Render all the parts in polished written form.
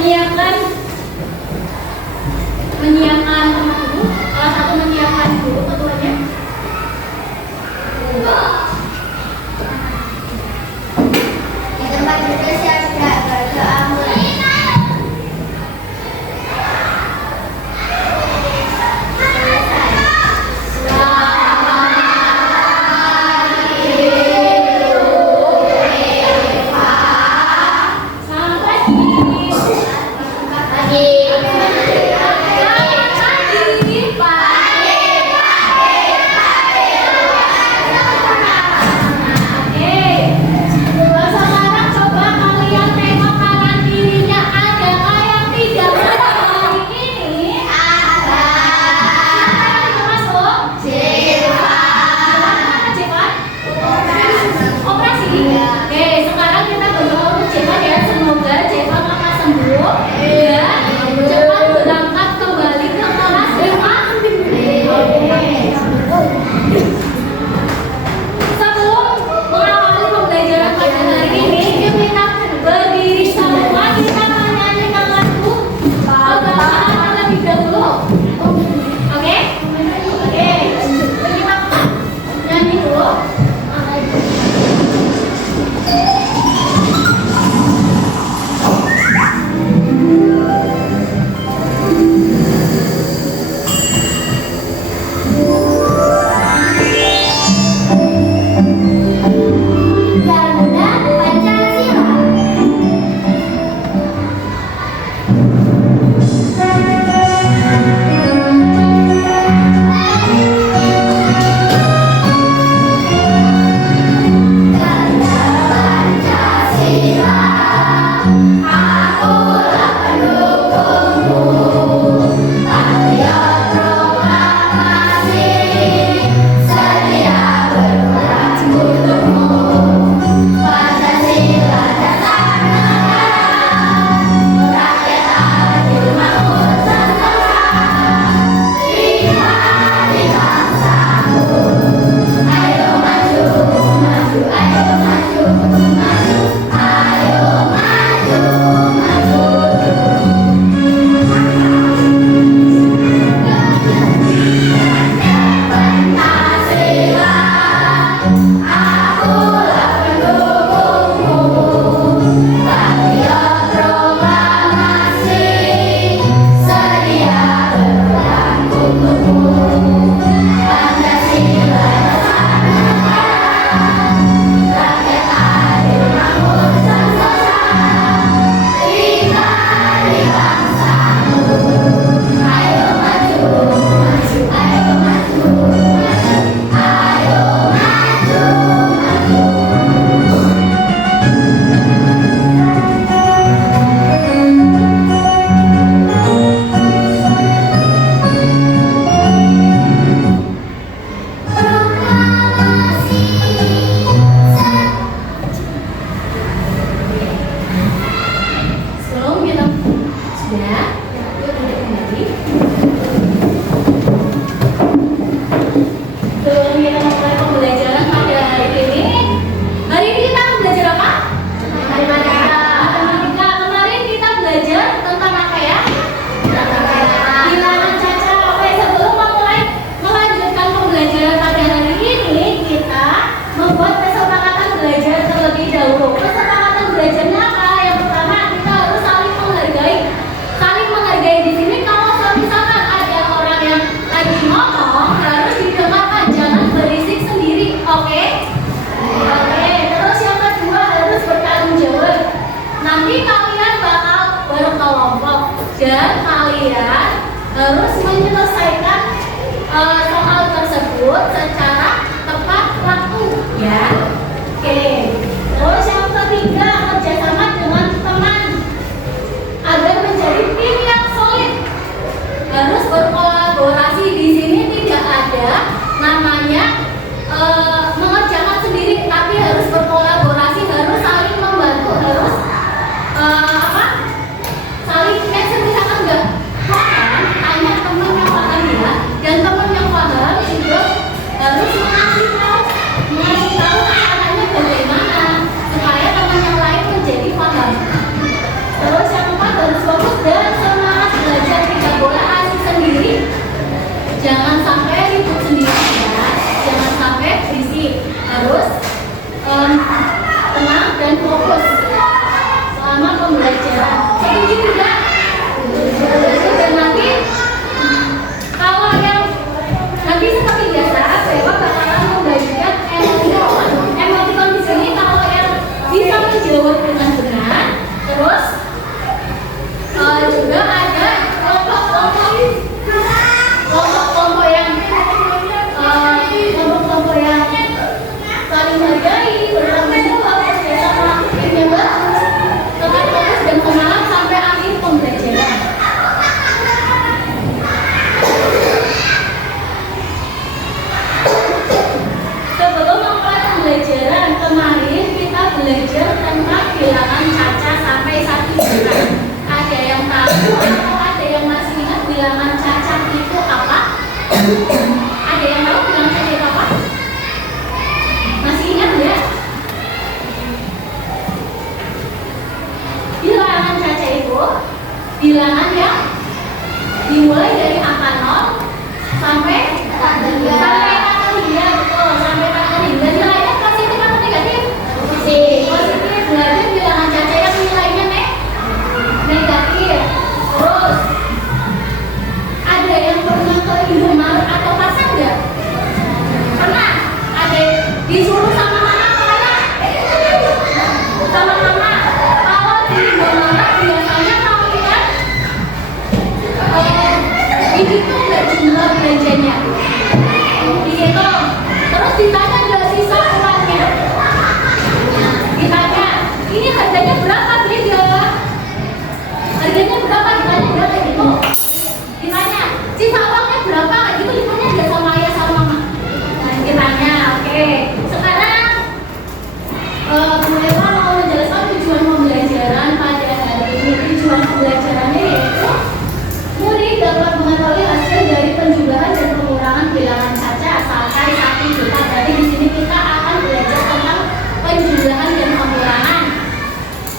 menyiapkan guru, salah satu menyiapkan guru ketuanya. Di tempat juga siap berdoa mulai. Dan kalian harus menyelesaikan soal tersebut secara tepat waktu, ya. Oke. Terus yang ketiga, kerjasama dengan teman agar menjadi tim yang solid. Harus berkolaborasi. Di sini tidak ada namanya mengerjakan sendiri, tapi harus berkolaborasi, harus saling membantu, harus saling misalkan enggak paham, tanya teman yang paham ya, dan teman yang paham lagi tidak? Dan nanti kalau yang nanti seperti biasa, saya bakalan membagikan emoticon di sini. Kalau yang bisa menjawab dengan benar, terus juga ada kelompok yang saling menghargai, bertanggung jawab, sama timnya bagus, tetap fokus dan semangat sampai akhir pembelajaran. Sebelum memulai pembelajaran kemarin kita belajar tentang bilangan caca sampai 1 juta. Ada yang tahu atau ada yang masih ingat bilangan caca itu apa? Ada yang tahu bilangan caca itu apa? Masih ingat nggak? Bilangan caca itu bilangan yang dimulai dari angka 0 sampai kata hingga, betul, sampai kata hingga. Nilainya positif atau negatif? Positif. Berarti bilangan caca yang nilainya negatif. Terus ada yang pernah ke Indomaret atau pasar nggak? Pernah? Ada disuruh sama mama kemana? Sama mama. Kalau di Indomaret biasanya kamu lihat dihitung nggak jumlah belanjanya? Dihitung. Terus ditanya nggak sisa uangnya? Ditanya, ini harganya berapa Beda? Harganya berapa? Ditanya nggak kayak gitu? Ditanya, sisa uangnya berapa? Kayak gitu ditanya nggak sama ayah sama mama? Nah, ditanya, oke. Sekarang Bu Eva mau menjelaskan tujuan pembelajaran pada hari ini. Tujuan pembelajarannya yaitu murid dapat mengetahui hasil dari penjumlahan dan pengurangan bilangan caca sampai 1 juta. Berarti di sini kita akan belajar tentang penjumlahan dan pengurangan.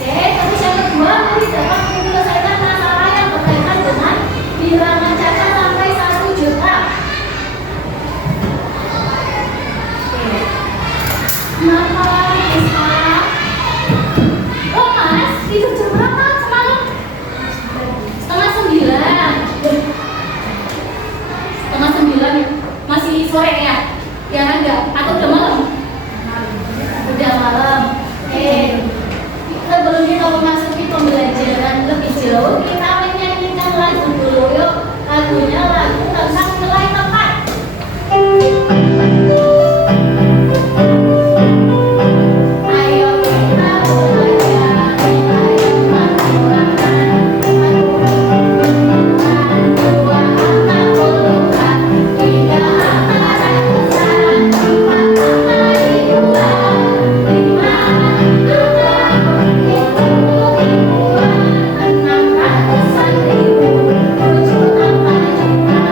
Oke, terus yang kedua, murid dapat menyelesaikan masalah yang berkaitan dengan bilangan caca sampai 1 juta. Oke. Kenapa Isma? Oh Mas, tidur jam berapa semalam? 8:30. 8:30 masih sore ya? Ya enggak? Atau udah malam? Udah malam. Sebelum kita memasuki pembelajaran lebih jauh, kita menyanyikan lagu dulu yuk. Lagunya lagu tentang nilai tepat. Ayo kita belajar nilai tepat ulangan. Dua angka puluhan, 3 angka ratusan, 4 angka ribuan, 5 angka ribuan, 6 ratusan ribu, 7 angka jutaan.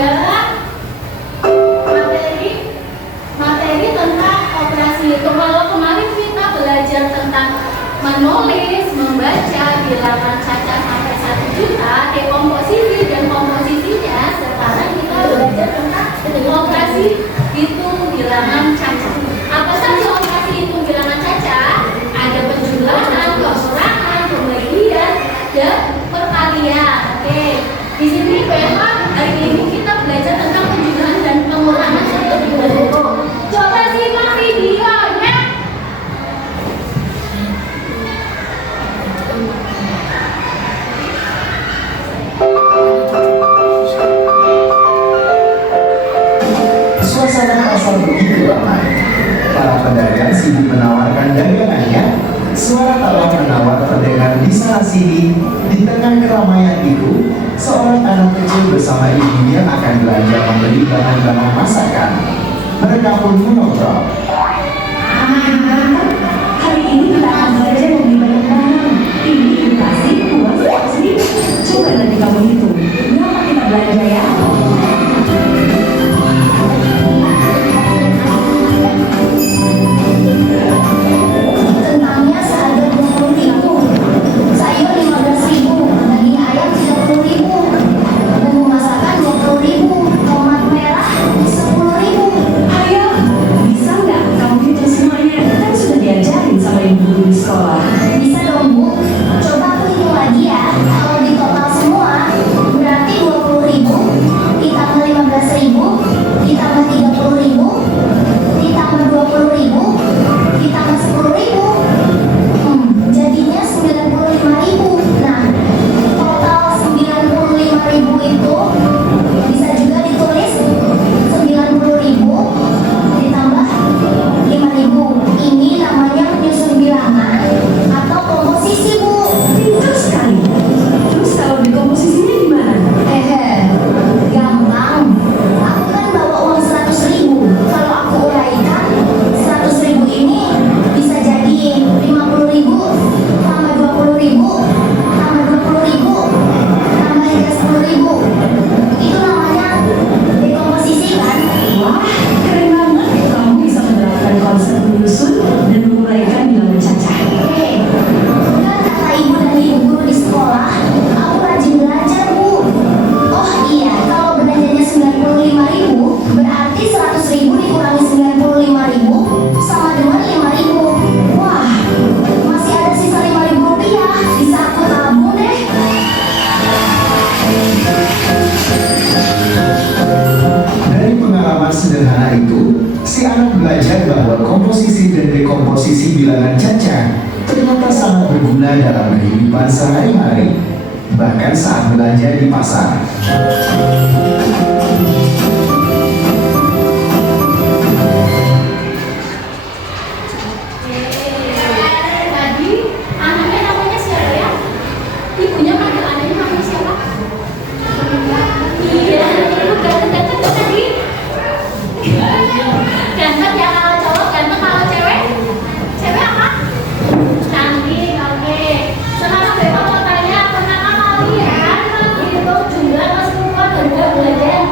ada materi tentang operasi hitung. Kalau kemarin kita belajar tentang menulis, membaca, bilangan caca sampai 1 juta, dekomposisi dan komposisinya. Sekarang kita belajar tentang operasi hitung bilangan caca. Apa saja operasi hitung bilangan caca? Ada penjumlahan, pengurangan, pembagian, dan perkalian. Oke, di sini memang hari ini kita belajar tentang penjumlahan dan pengurangan terlebih dahulu. Coba simak videonya. Suasana pasar begitu ramai. Para pedagang sibuk menawarkan dagangannya. Suara tawa menawar terdengar di sana sini. Di tengah keramaian itu, seorang anak kecil bersama ibunya akan belanja membeli bahan-bahan masakan. Mereka pun mengobrol. Hari ini kita akan belajar membeli banyak barang. Ini dikasih uang 100.000. Coba nanti kamu hitung berapa kita belanja ya. Kentangnya seharga 20.000, sayur 15.000, daging ayam 30.000, bumbu masakan 20.000, tomat merah 10.000. Ayo, bisa nggak kamu hitung semuanya? Kan sudah diajarin sama ibu guru di sekolah. Bisa dong Bu, coba aku hitung lagi ya. Kalau di total semua berarti 20.000 ditambah 15.000 ditambah 30.000 ditambah 20.000 ditambah 10.000. Jadinya 95.000. Nah, total 95.000 itu bisa juga ditulis 90.000 ditambah 5.000. Ini namanya menyusun bilangan atau komposisi Bu. Pintar sekali. Terus kalau di komposisinya gimana? Gampang. Aku kan bawa uang 100.000. Kalau aku uraikan 100.000 ini bisa jadi 50.000 tambah 20.000 tambah 20.000 tambah hingga 10.000. Itu namanya dekomposisi kan? Wah, keren banget. Kamu bisa menerapkan konsep menyusun dan menguraikan bilangan caca. Kan kata ibu dan ibu guru di sekolah, aku rajin belajar Bu. Oh iya, kalau belanjanya 95.000, berarti 100.000 dikurangi 95.000 sama dengan 5.000. Wah, masih ada sisa 5.000 rupiah. Bisa aku tabung deh. Dari pengalaman sederhana itu, si anak belajar bahwa komposisi dan dekomposisi bilangan caca ternyata sangat berguna dalam kehidupan sehari-hari, bahkan saat belanja di pasar. Tadi anaknya namanya siapa ya? Ibunya panggil anaknya namanya siapa? Iya, ibu ganteng tadi. Ganteng ya kalau cowok, ganteng kalau cewek? Cewek apa? Cantik, oke. Sekarang Beta mau tanya, pernahkah kalian menghitung jumlah keseluruhan harga belanjaan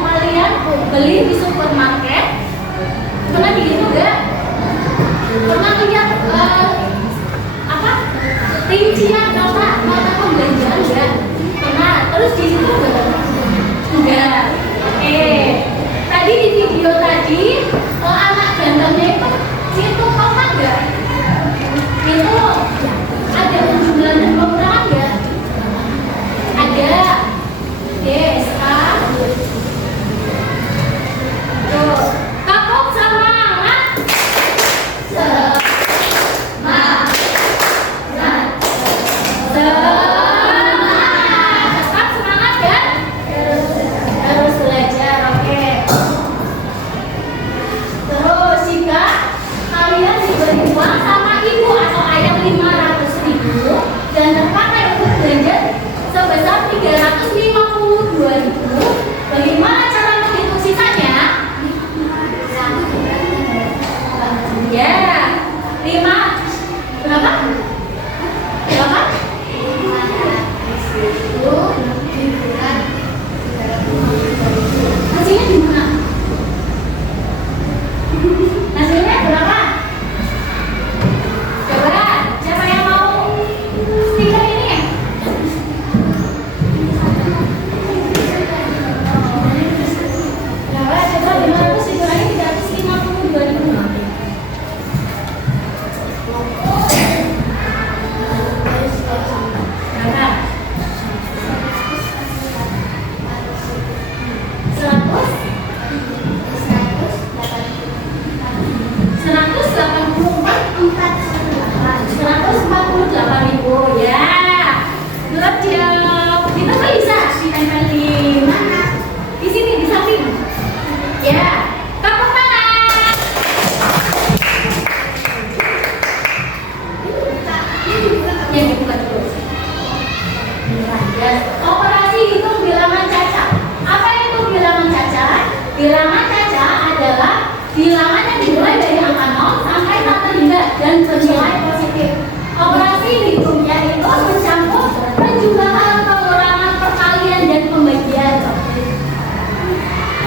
Bilangan caca adalah bilangan yang dimulai dari angka 0 sampai 1 hingga dan bernilai positif. Operasi hitungnya itu mencampur penjumlahan, pengurangan, perkalian, dan pembagian.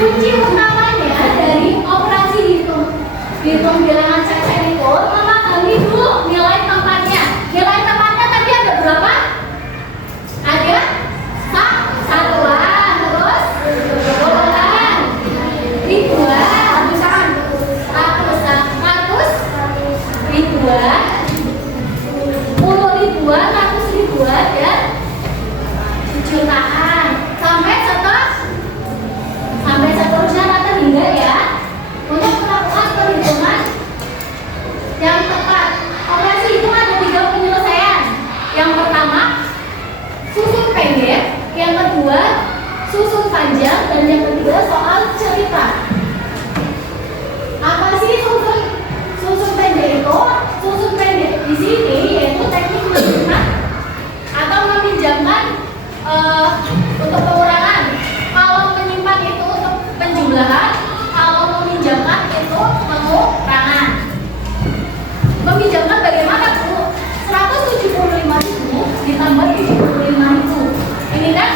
Kunci utamanya dari operasi hitung bilangan caca itu memahami dulu nilai tempatnya. Nilai tempatnya tadi ada berapa? Ada satuan, terus puluhan, ribuan, ratusan, ribuan, 10 ribuan, 100 ribuan, dan jutaan sampai seterusnya rata hingga ya. Untuk melakukan perhitungan yang tepat, operasi itu ada 3 penyelesaian. Yang pertama, susun pendek, yang kedua, susun panjang, dan yang ketiga soal cerita. Apa sih susun pendek itu? Susun pendek di sini yaitu teknik menyimpan atau meminjamkan untuk pengurangan. Kalau menyimpan itu untuk penjumlahan, kalau meminjamkan itu pengurangan. Meminjamkan bagaimana, Bu? 175.000 ditambah 75.000. Ini kan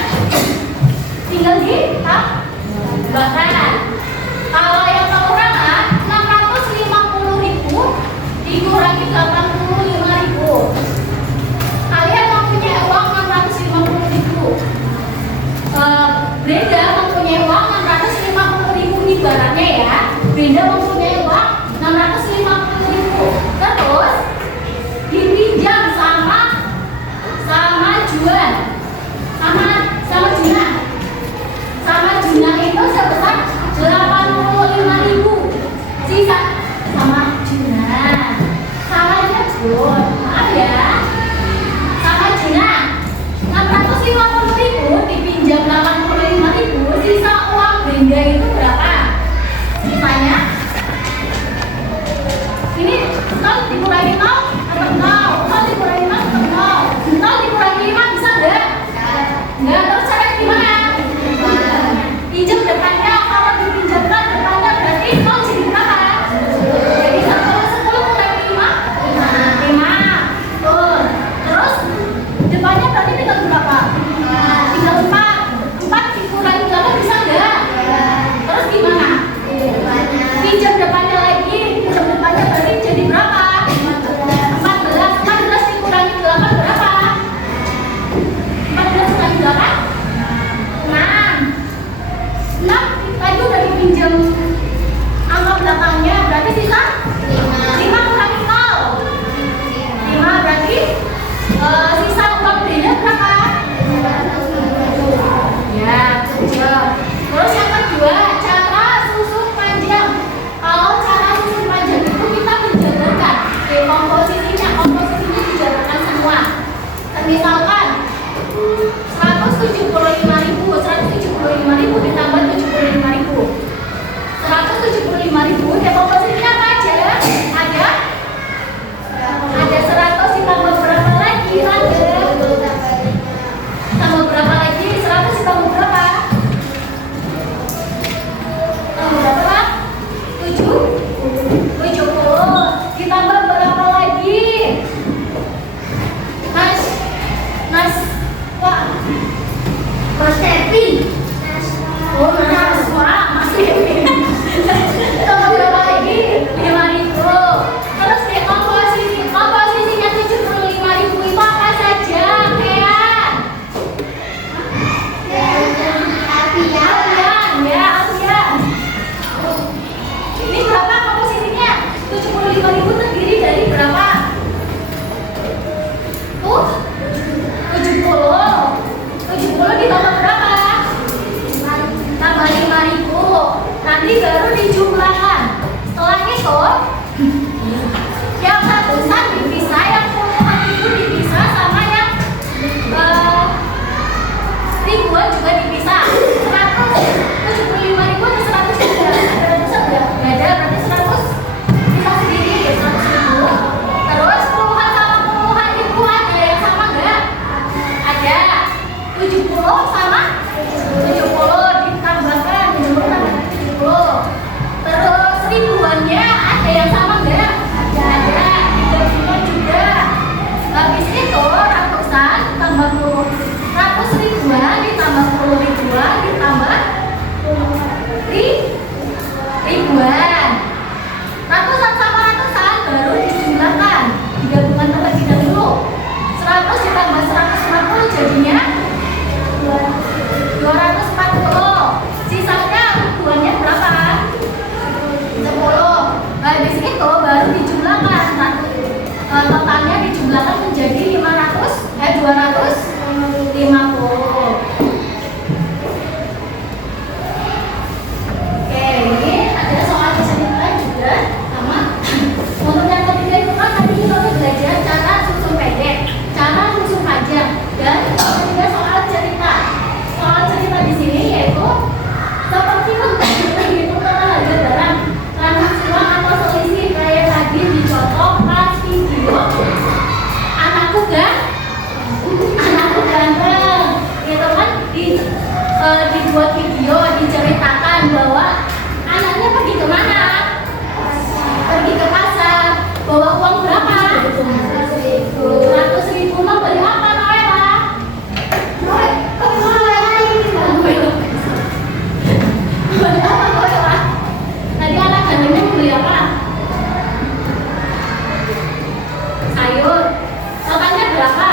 tinggal ditambahkan. Kalau yang pengurangan 650.000 dikurangi 85.000. Kalian mempunyai uang 650.000. Brenda mempunyai uang 650.000 ibaratnya ya. Brenda mempunyai uang 650.000. Terus dipinjam sama Juan. Sama Juna itu sebesar 85.000. Sisa sama Juna. Sama Jun. Maaf ya. Sama Juna 650.000 dipinjam 85.000. Sisa uang Brenda itu berapa? Sisanya ini 0 dikurangi 0 atau 0 dikurangi 0 atau 0 dikurangi 5 bisa enggak? Enggak, terus caranya gimana? Pinjam depannya, kalau dipinjamkan depannya berarti 0 jadi berapa? Jadi 10 kurangi 5 tuh. Terus depannya berarti tinggal berapa? Tinggal 4 dikurangi 8 bisa enggak? Terus gimana? Pinjam depannya lagi, pinjam depannya berarti jadi berapa? 14 dikurangi 8 berapa? 14 kurangi 8? 6 tadi udah dipinjam angka belakangnya, berarti sisa 5 kurangi 0 5 berarti sisa uang Brenda berapa? Ya, 7. Terus yang kedua, cara susun panjang. Kalau cara susun panjang itu kita menjabarkan komposisinya dijabarkan semua. Misalkan 175.000 ditambah 75.000. 175.000 komposisinya apa aja? Ada 100 ditambah berapa lagi? Tambah berapa lagi? 100 ditambah berapa? Berapa? 70 ditambah berapa lagi? Mas Tepi. Oh, Mas, wah, Mas Tepi. Tambah berapa lagi? 5.000. Terus di komposisinya 75.000 itu apa saja? Kayak Alfian. Ini berapa komposisinya? 75.000 terdiri dari berapa? 70 ditambah berapa? Tambah 5.000. Nanti baru dijumlahkan. Setelah itu yang ratusan dipisah, yang puluhan ribu dipisah, sama yang ribuan juga dipisah. 175.000 atau 100 juga? Ada ratusan enggak? Enggak ada, berarti 100 bisa sendiri, 100.000. Terus puluhan sama puluhan ribu ada yang sama enggak? Ada. 70 sama 70 ditambahkan 70 tambah 70 Anaknya pergi kemana? Pergi ke pasar. Bawa uang berapa? 100.000. Mau beli apa, Noella? Beli apa, Noella? Tadi anak gantengnya mau beli apa? Sayur. Totalnya berapa?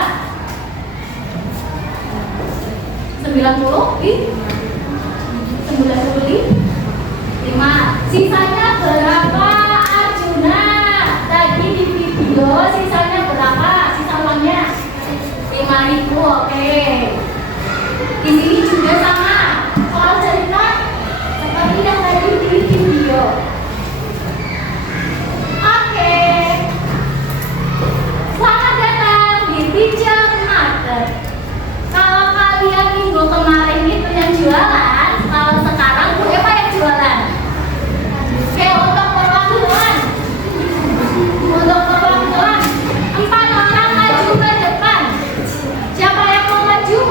90? Ih. 95. Sisanya berapa, Arjuna? Tadi di video sisanya berapa? Sisa uangnya 5.000. Oke. Di sini juga sama. Soal cerita seperti yang tadi di video. Oke. Selamat datang di Teacher Market. Kalau kalian minggu kemarin itu yang jualan, kalau sekarang Bu Eva yang jualan. Oke, untuk perwakilan. Untuk perwakilan, 4 orang maju ke depan. Siapa yang mau maju?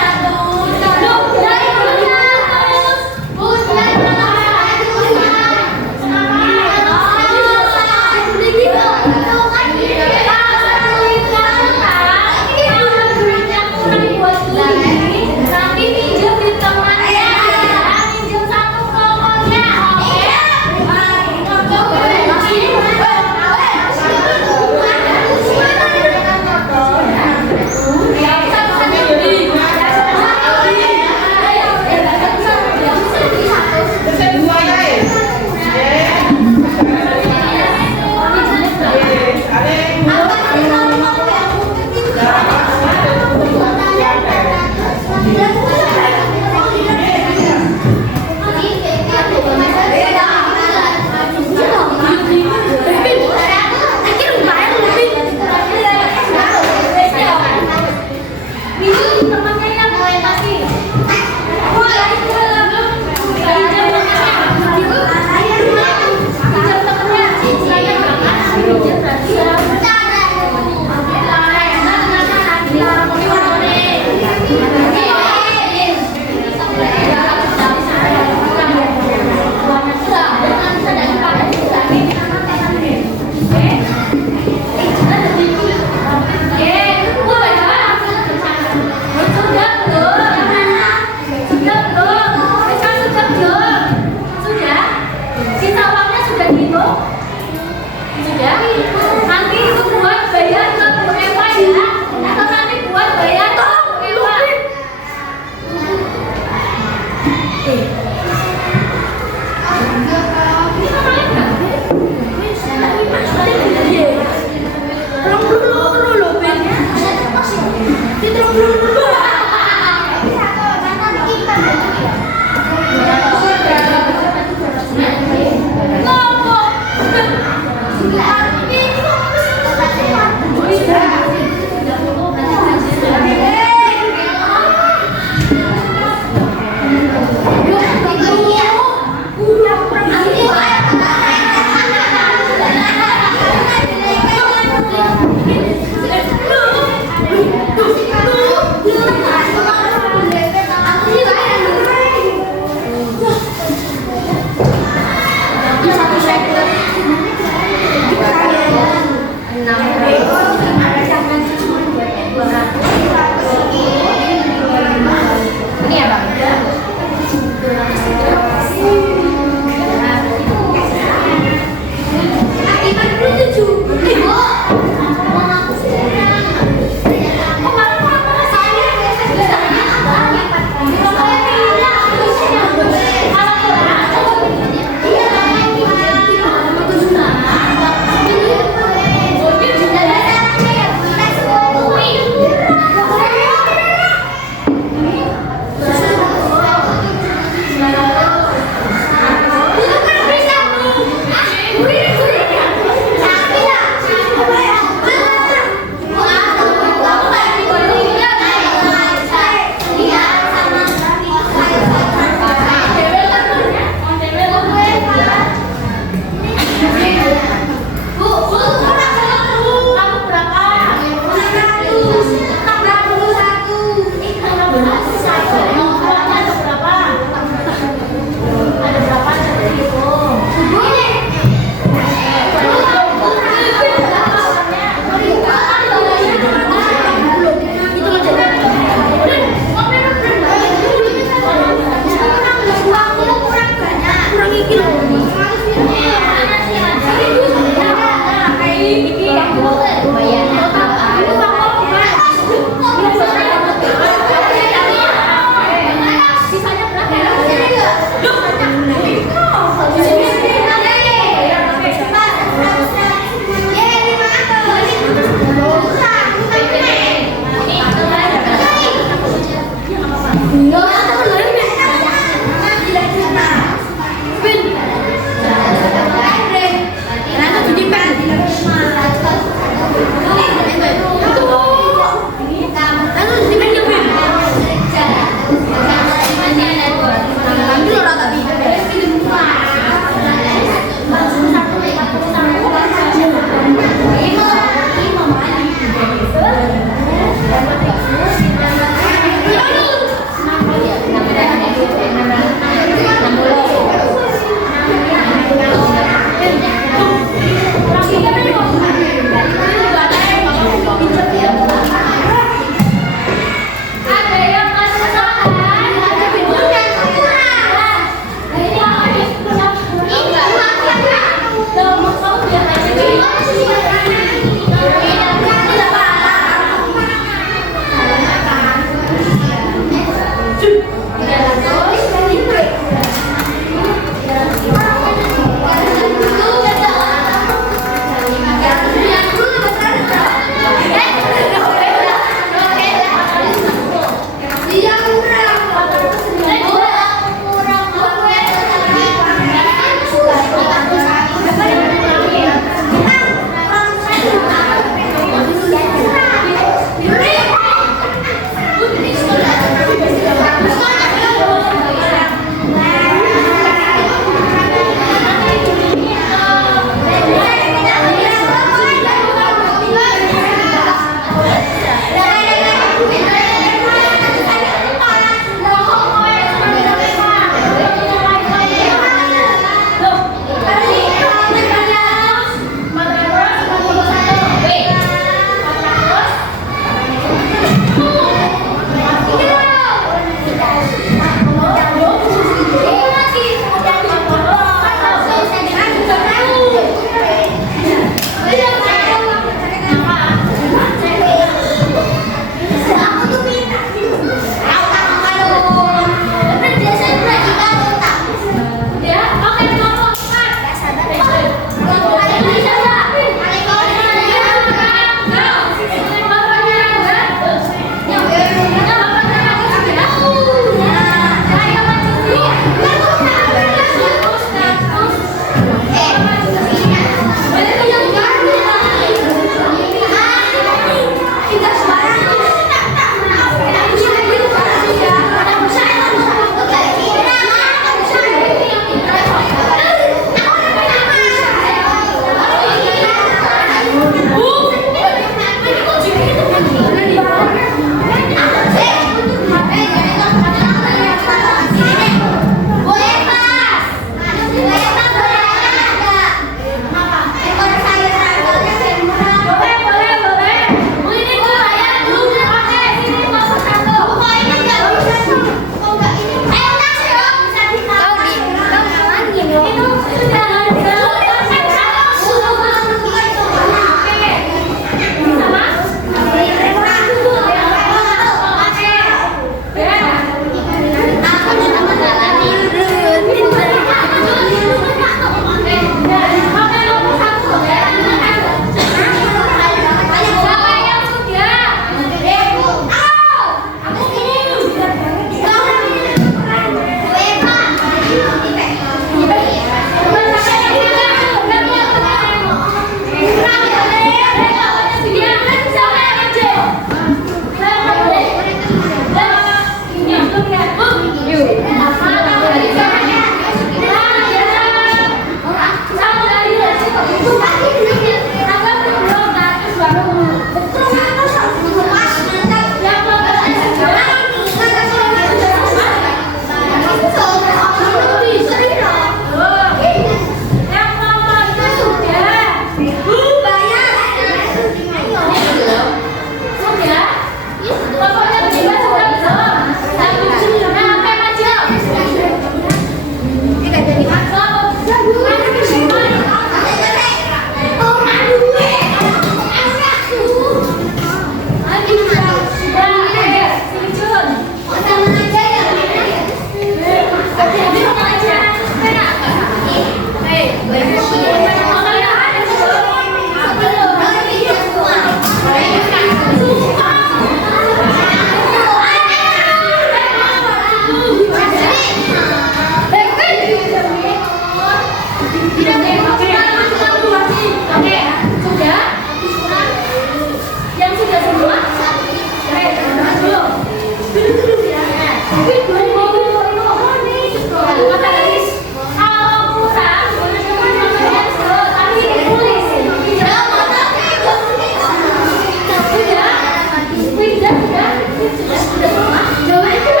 sudah semua. Coba sini.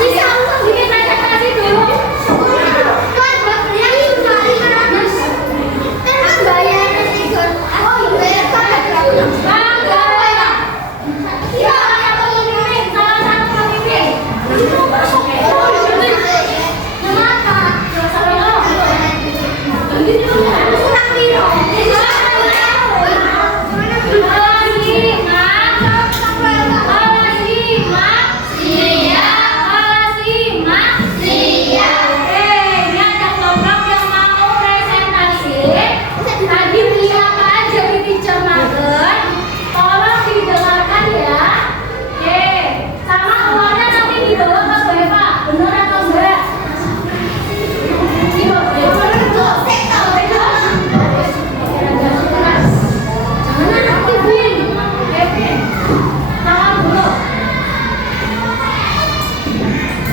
Sisa uang bikin presentasi dulu. Kan bayarnya sih kan. Oh iya, iya, aku pemimpin, salah satu pemimpin. Kenapa? Tadi bilang aja di teacher mager, tolong didengarkan ya. Oke, sama uangnya nanti dibawa ke Bapak, bener atau enggak? Jangan aktifin, Kevin. Tangan dulu.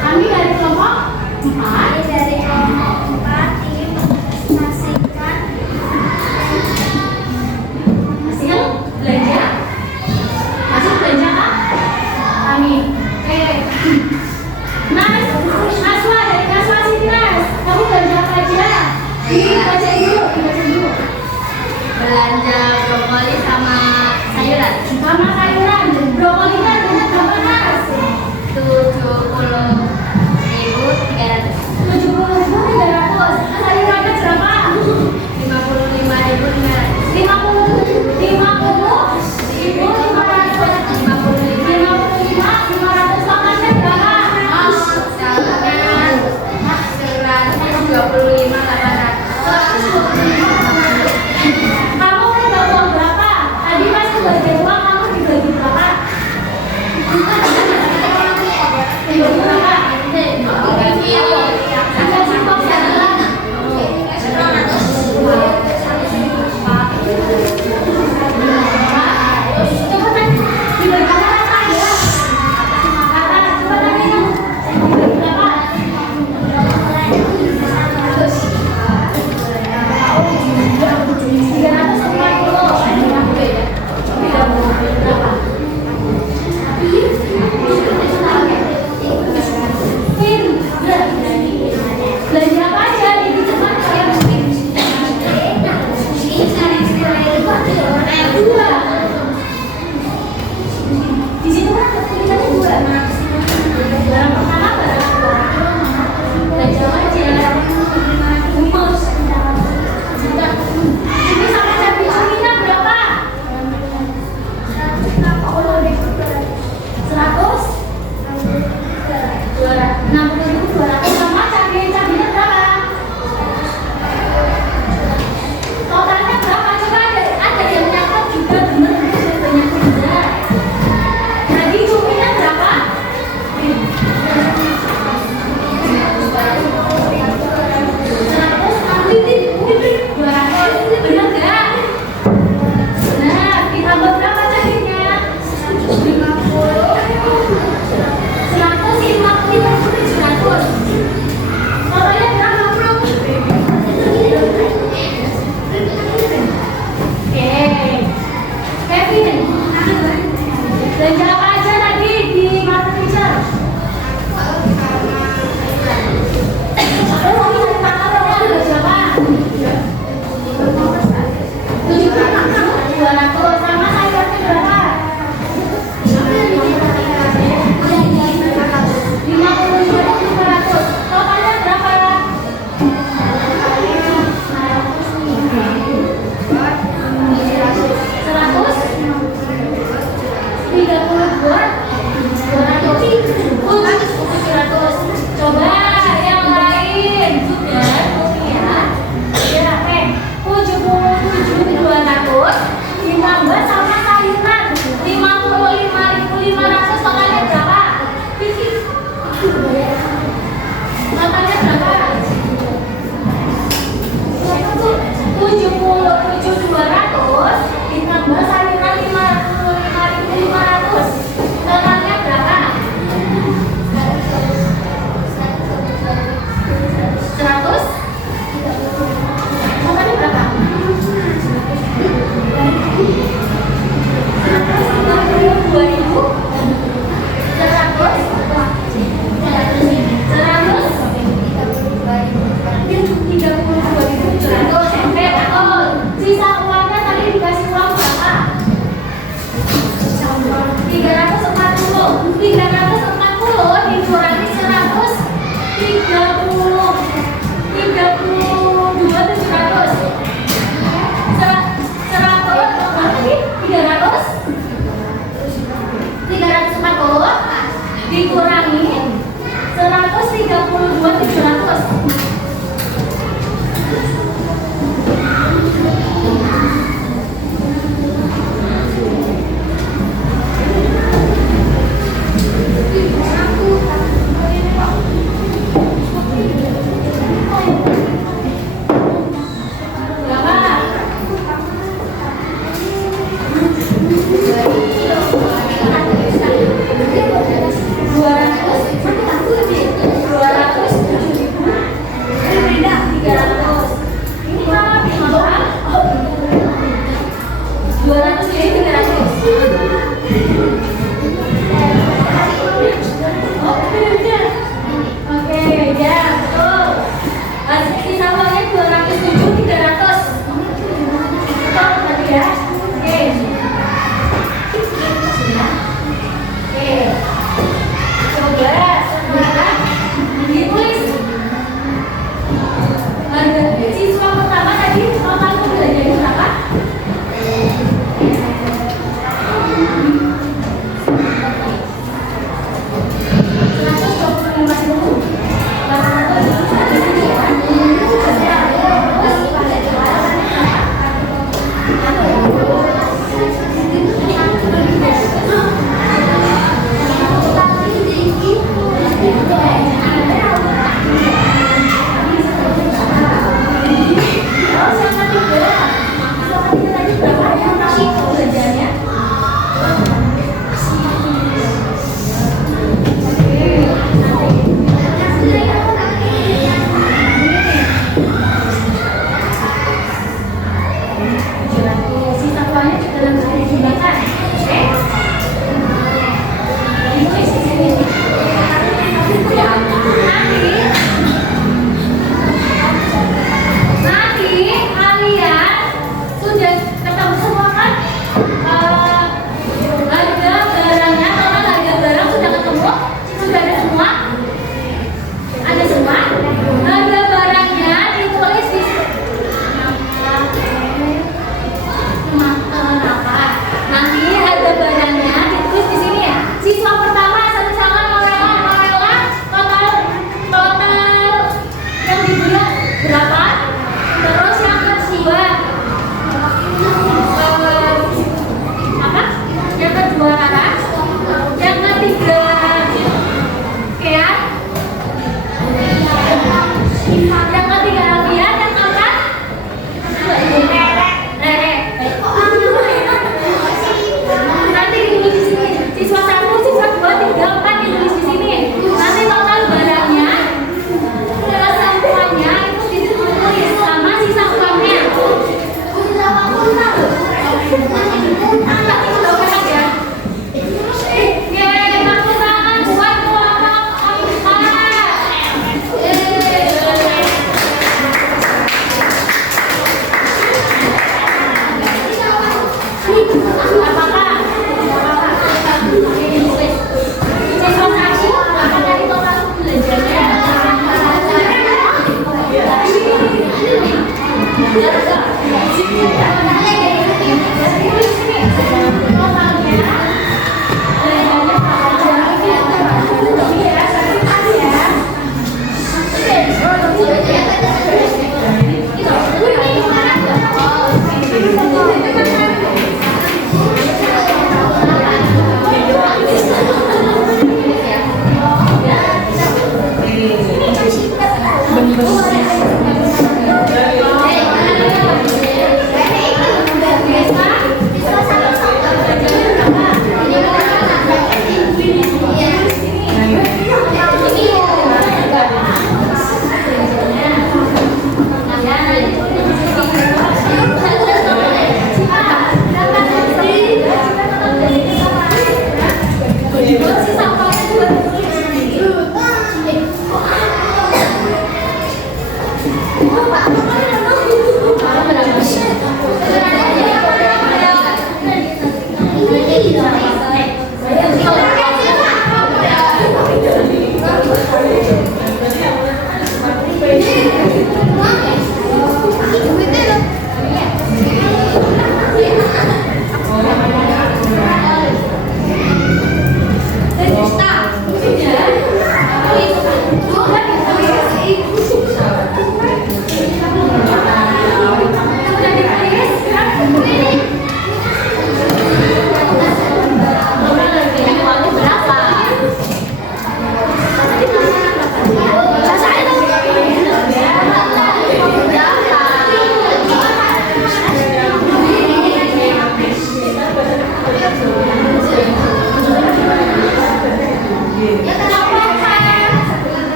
Kami dari kelompok 4. Dari kelompok 4 ingin menginformasikan Hasil belanja? Hasil belanja kah? Kami. Oke. Nas, Naswa dari Naswa sini Nas. Kamu belanja apa aja? Dibaca dulu. belanja brokoli sama sayuran Sama sayuran. Brokoli kan harganya berapa Nas? 70.300 70.300. Sayurannya berapa? 55.500 Makannya berapa? Kamu udah uang berapa? Tadi pas bagi uang kamu dibagi berapa? Dibagi berapa? Ada cukup ya? Cepetan dibagi berapa ya? Cepetan ini. Dibagi berapa? dikurangi 132.700.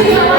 Iya,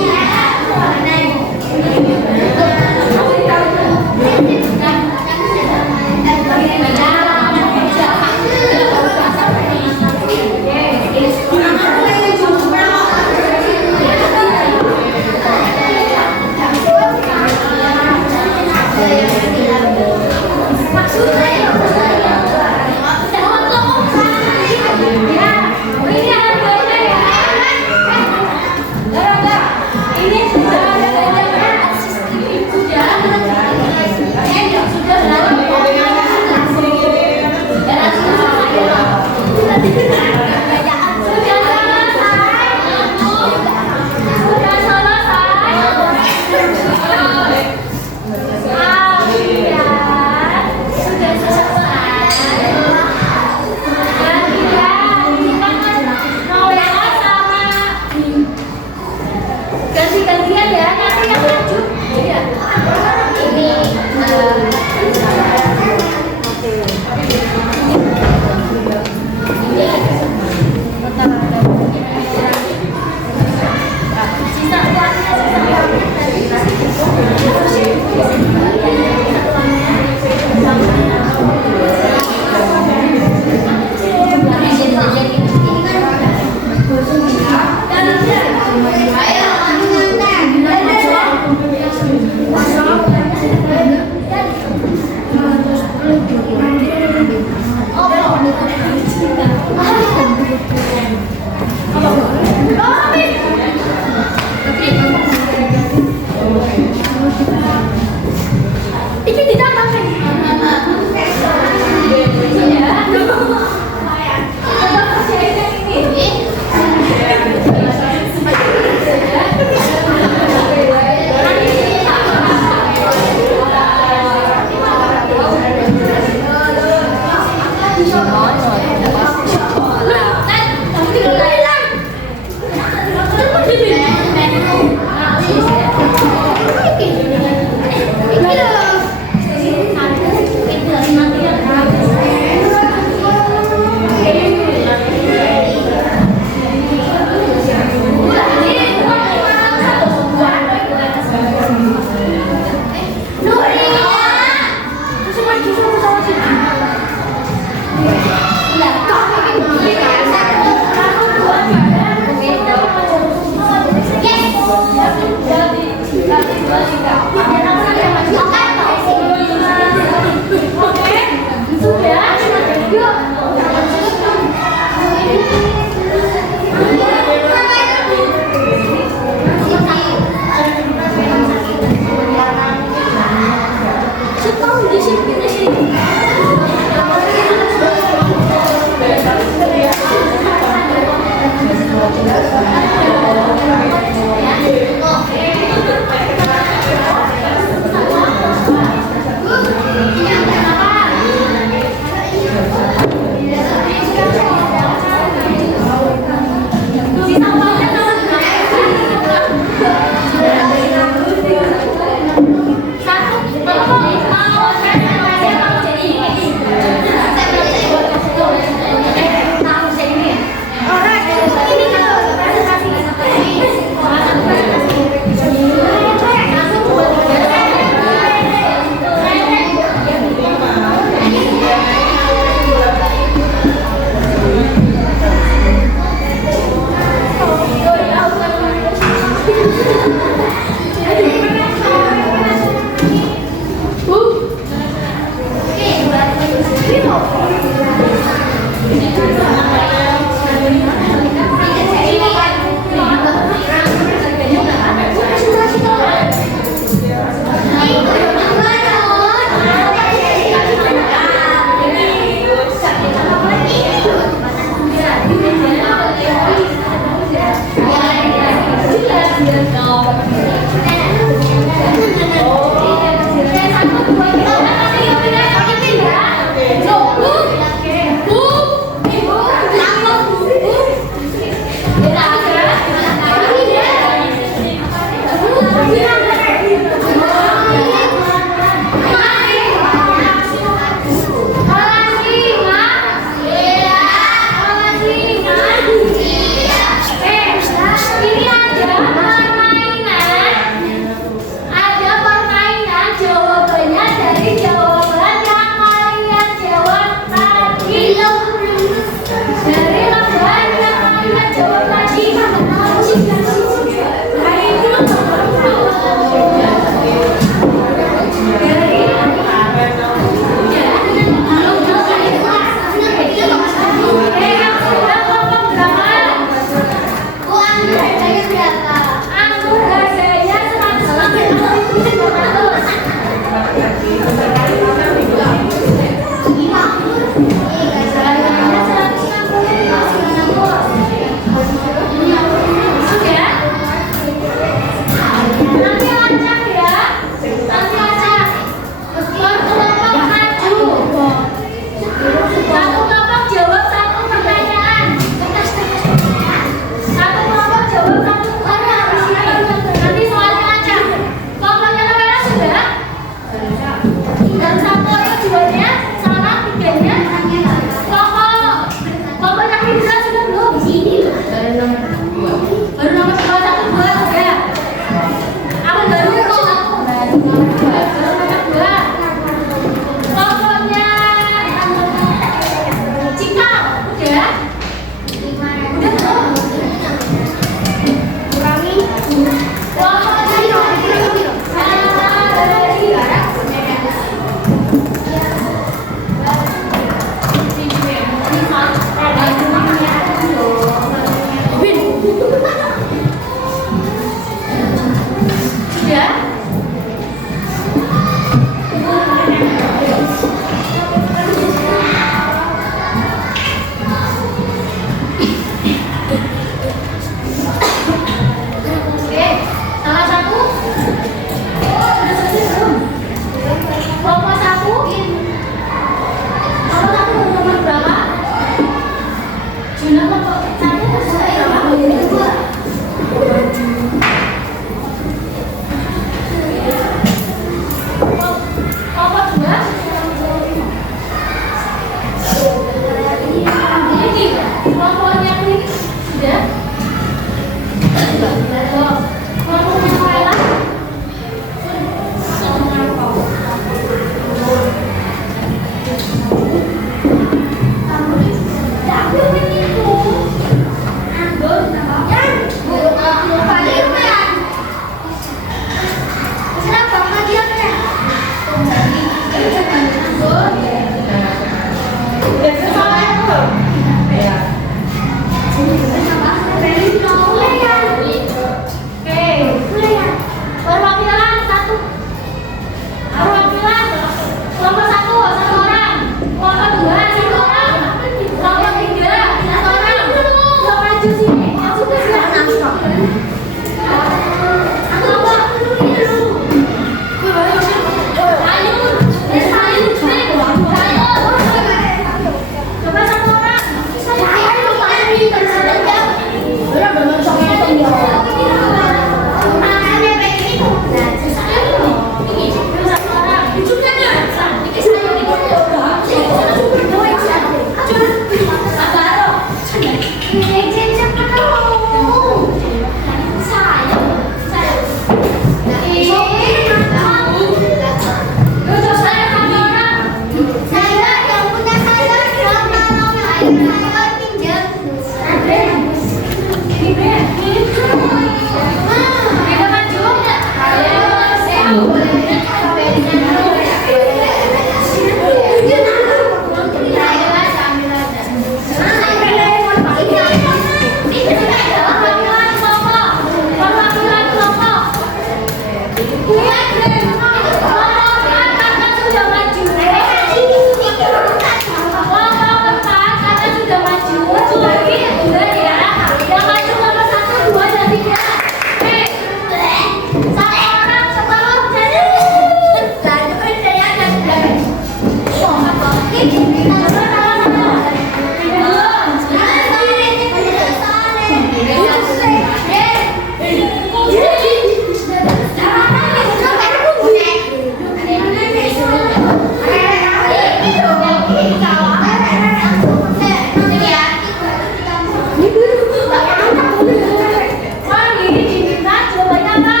Wah, ini diminta jawabannya apa?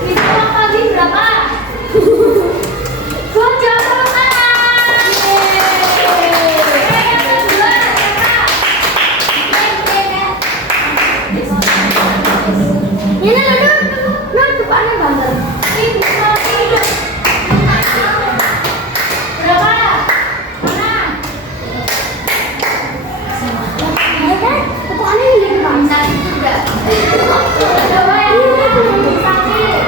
Bisa uang pagi berapa? Gua jawab kanan. Yang kedua, ini depannya banget. Berapa? Mana? Ya kan? Pokoknya ini di bangsa juga. Coba yang ini sakit.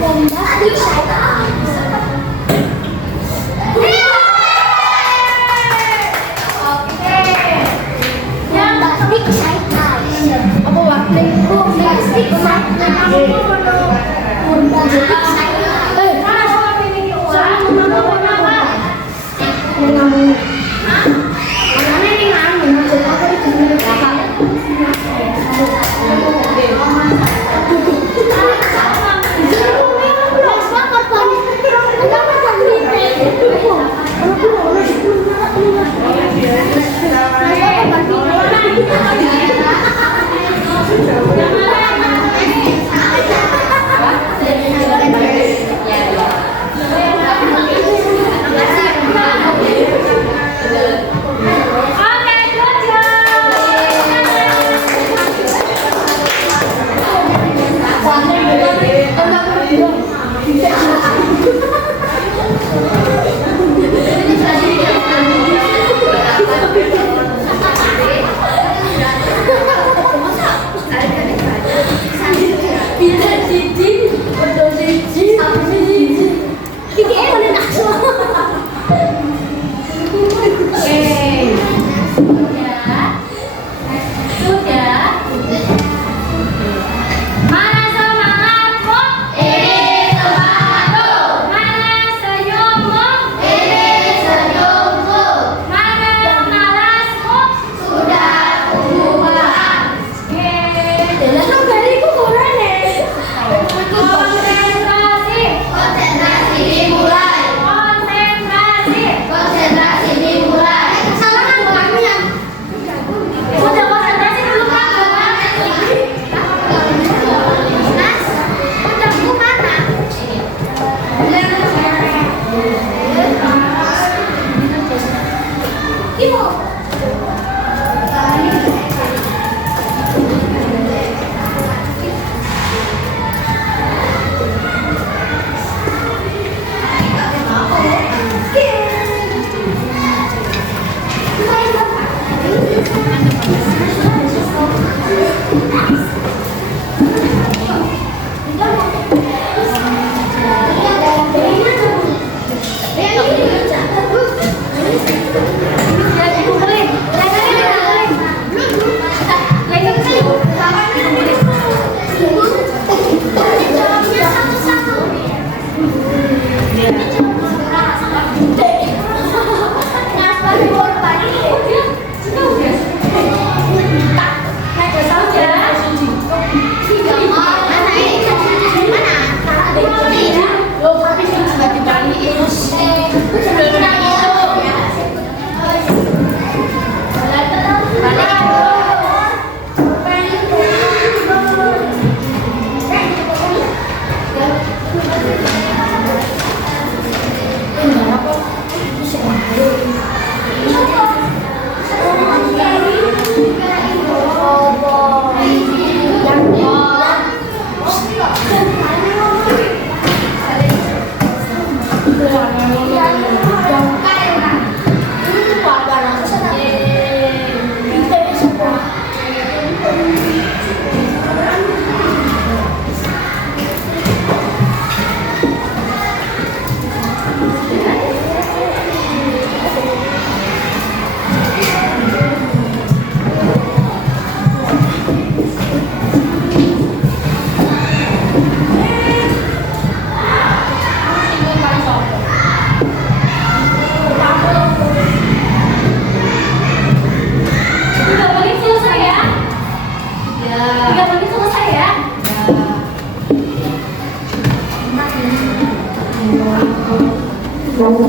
Bomba adik saya. Oke. Yang adik saya. Apa waktu itu plastik saya. Bomba adik saya. Mana kalau ini uang? Mau apa? Yang kamu. Makanya ini ngamu, maksud aku itu berapa?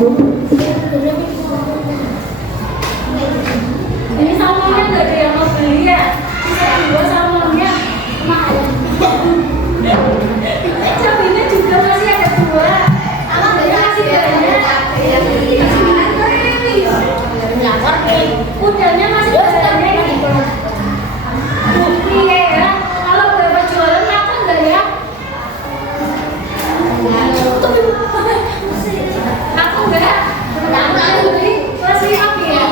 Ini salmonnya nggak ada yang mau beli ya? Bisa dua salmonnya mahal. Cabenya juga masih ada dua. Masih banyak. Udangnya masih banyak ini. Bukti ya. Kalau Bapak jualan laku nggak ya? Aku enggak. Aku beli masih api ya.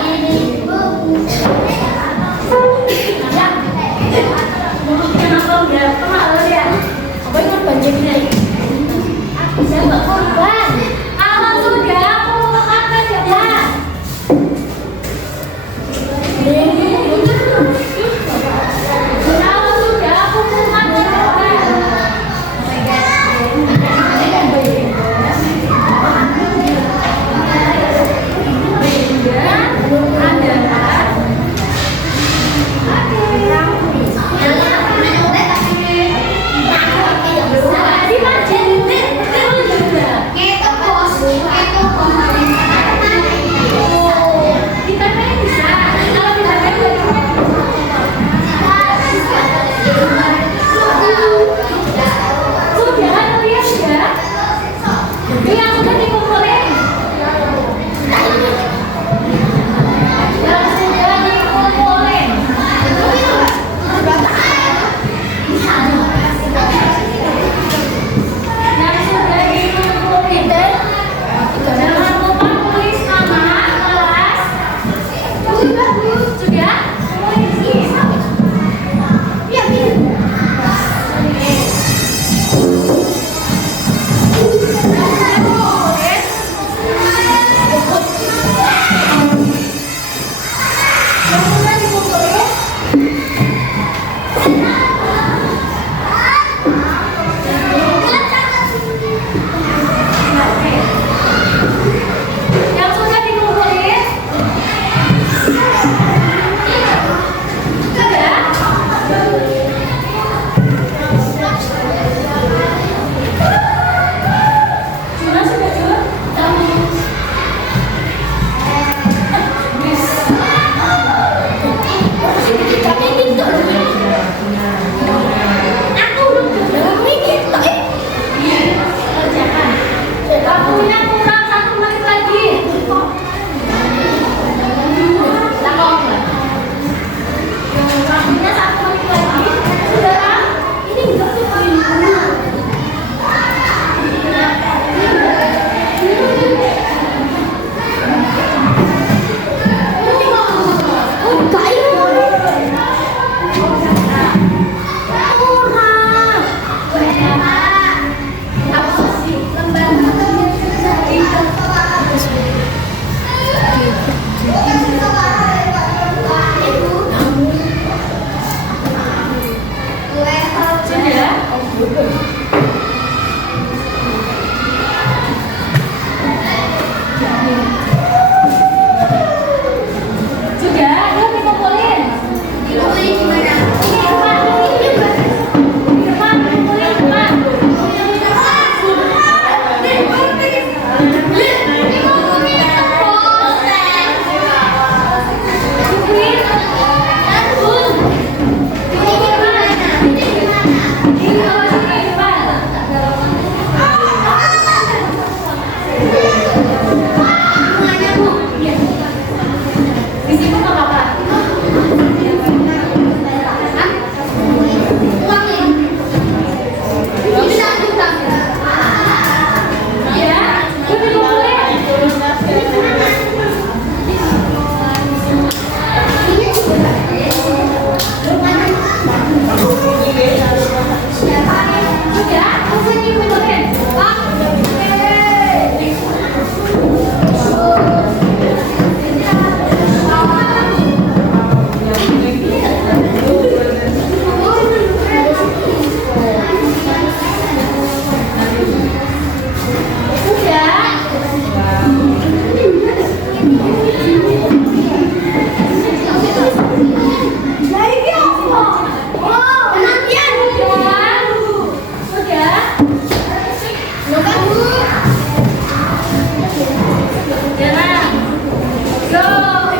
Yo,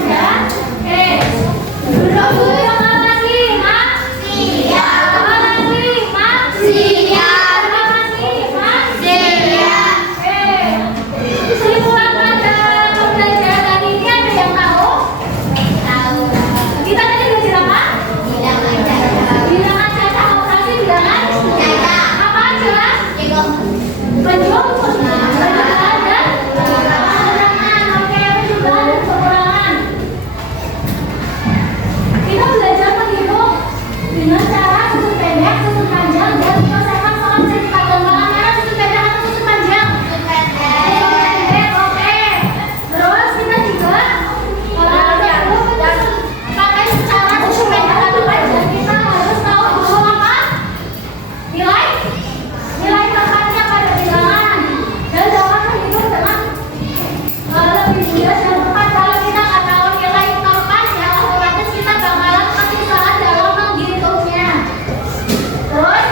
ya. Guru yang makasih, Mak. Siap. Makasih, Mak. Siap. Makasih, Mak. Siap. Kesimpulan pada pembelajaran kali ini ada yang tahu? Tahu. Kita tadi belajar apa? Bilangan caca, operasi bilangan caca. Apa aja? Penjumlah dan pengurangan. Oke, penjumlahan dan pengurangan. Kita belajar menghitung dengan cara susun pendek, susun panjang, dan menyelesaikan soal cerita gambaran. Mana susun pendek atau susun panjang? Susun pendek, oke. Terus kita juga pakai cara susun pendek atau panjang. Kita harus tahu dulu apa? Nilai tempatnya pada bilangan. Dan dapat menghitung dengan lebih mudah dan tepat. Kalau kita nggak tahu nilai tempatnya, otomatis kita bakalan kesusahan dalam menghitungnya. Terus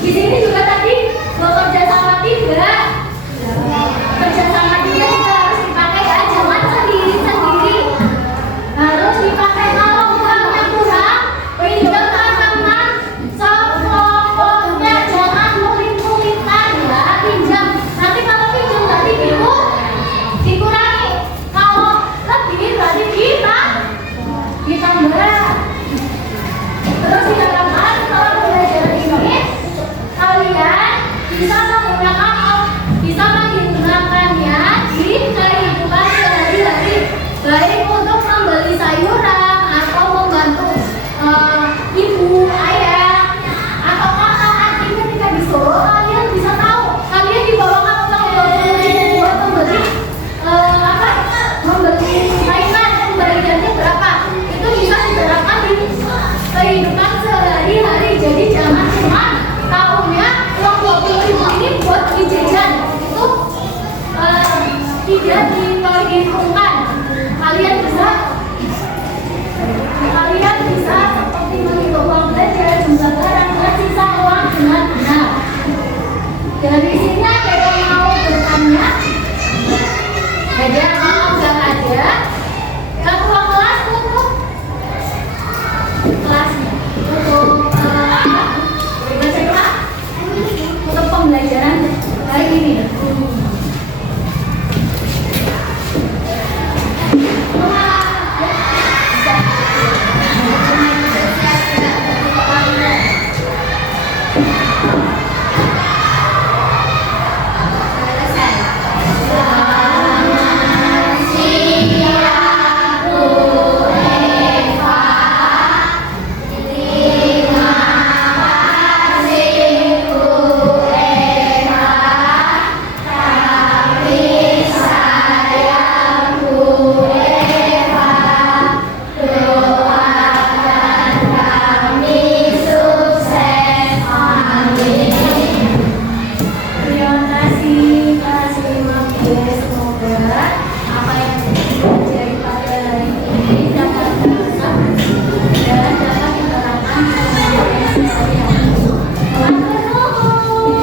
di sini juga tadi bekerja sama tiga. Kerja sama tiga juga harus dipakai ya, jangan sendiri-sendiri. Harus dipakai kalau uangnya kurang, pinjam teman sekelompoknya, jangan murid-muridkan ya, pinjam. Nanti kalau pinjam tadi itu dikurangi, kalau lebih berarti ditambah. Terus diharapkan kalau belajar ini kalian bisa menggunakannya di kehidupan sehari-hari, baik untuk membeli sayuran atau membantu ibu, ayah, atau kakak adik. Ketika di Solo kalian bisa tahu, kalian dibawakan uang 20.000 buat membeli mainan, kembaliannya berapa, itu bisa diterapkan di kehidupan sehari-hari. Jadi jangan cuma tahunya uang 20.000 ini buat beli jajan, itu tidak diperhitungkan. Kalian bisa seperti menghitung uang belanja, jumlah barang, dan sisa uang dengan benar. Dari sini ada yang mau bertanya? Ada kalau nggak ada, ke ruang kelas untuk kelasnya, untuk pembelajaran hari ini. Terima kasih Kak Sri. Semoga apa yang dipelajari pada hari ini dapat terasa dan dapat diterapkan di sehari-hari. Matur nuwun.